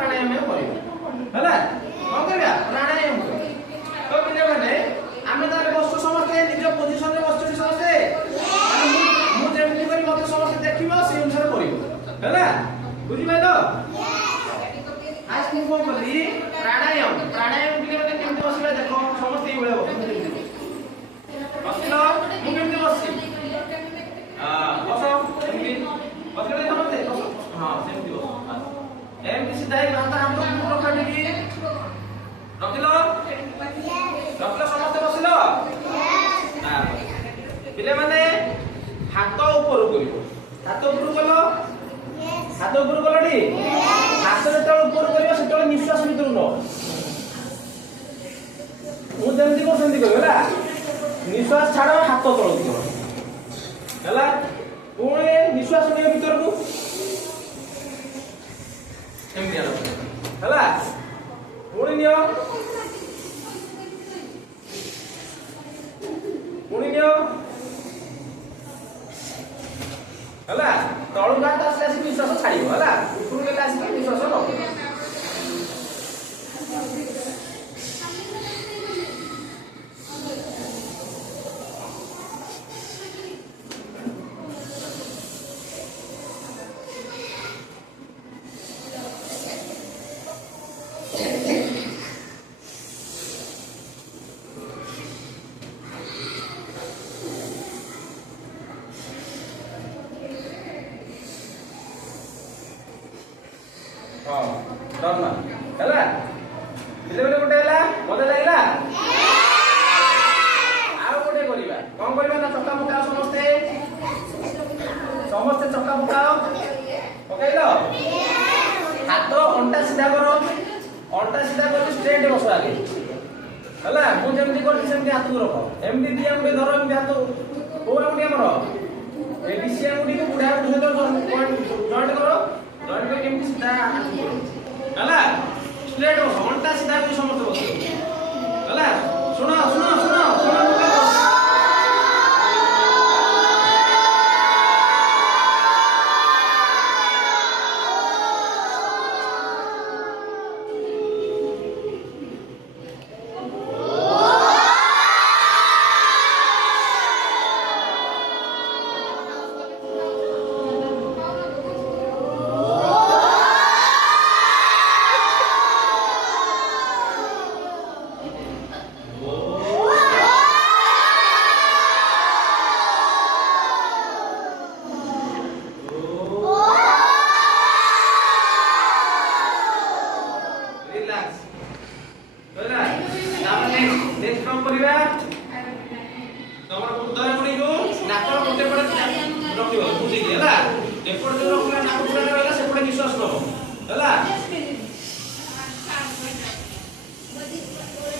प्राणायाम करियो हला कोन करिया प्राणायाम तो पिले माने आमे ताले बस्तु समस्त निज पोजीशन रे बस्तु समस्त मु जेमति करी मत समस्त देखिबो से अनुसार करियो हला बुझि पाइलो आज को कोन करी प्राणायाम प्राणायाम पिले माने केमति बसिबा देखो समस्त ई बेले बसिलो मु केमति बसि बसो केमति बसिले समस्त हां सेमति बस एमति सीधा ही हाथ हाथ रखा ठीक रखिलो रखिलो समस्त बसिलो हां पिले माने हाथ ऊपर करियो हाथ ऊपर गलो हाथ ऊपर गलोडी हाथ जेते ऊपर करियो सेते निश्वास भीतर न मु जेमति को सेमति करियो हला निश्वास छाड़ो हाथ तळ दियो हला पुणे निश्वास नियो भीतर को एमति हला पुणे नियो हला तळु गात आसे आसे निश्वास छाड़ियो हला ऊपर के आसे निश्वास रखो डरना हला पिले बेले गोटे हला मजा लागला आ गोटे करिबा कोन करिबा ना चक्का पकाओ समस्ते चक्का पकाओ पकाइलो हाथ अंटा सीधा करो अंटा सीधा कर स्ट्रेट बसो आगे हला मु जेमति करछि सेमति हाथ को रखो एमति दिया गुटे धरो एमति हाथ ओ गुटे हमरो ए बिसिया गुडी को बुढा गुडी तो जॉइंट करो जॉइंट के केमति सीधा हला स्ट्रेट बसो अंटा सीधा को समस्त बसो हला सुनो सुनो सुनो सुनो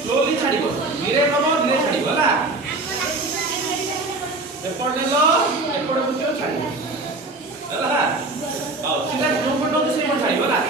स्लोली छाड़िबो धीरे नमो धीरे छाड़िबो हला एपड़ नेलो एपड़ बुझियो छाड़िबो हला आ सीधा जो पटो से छाड़िबो हला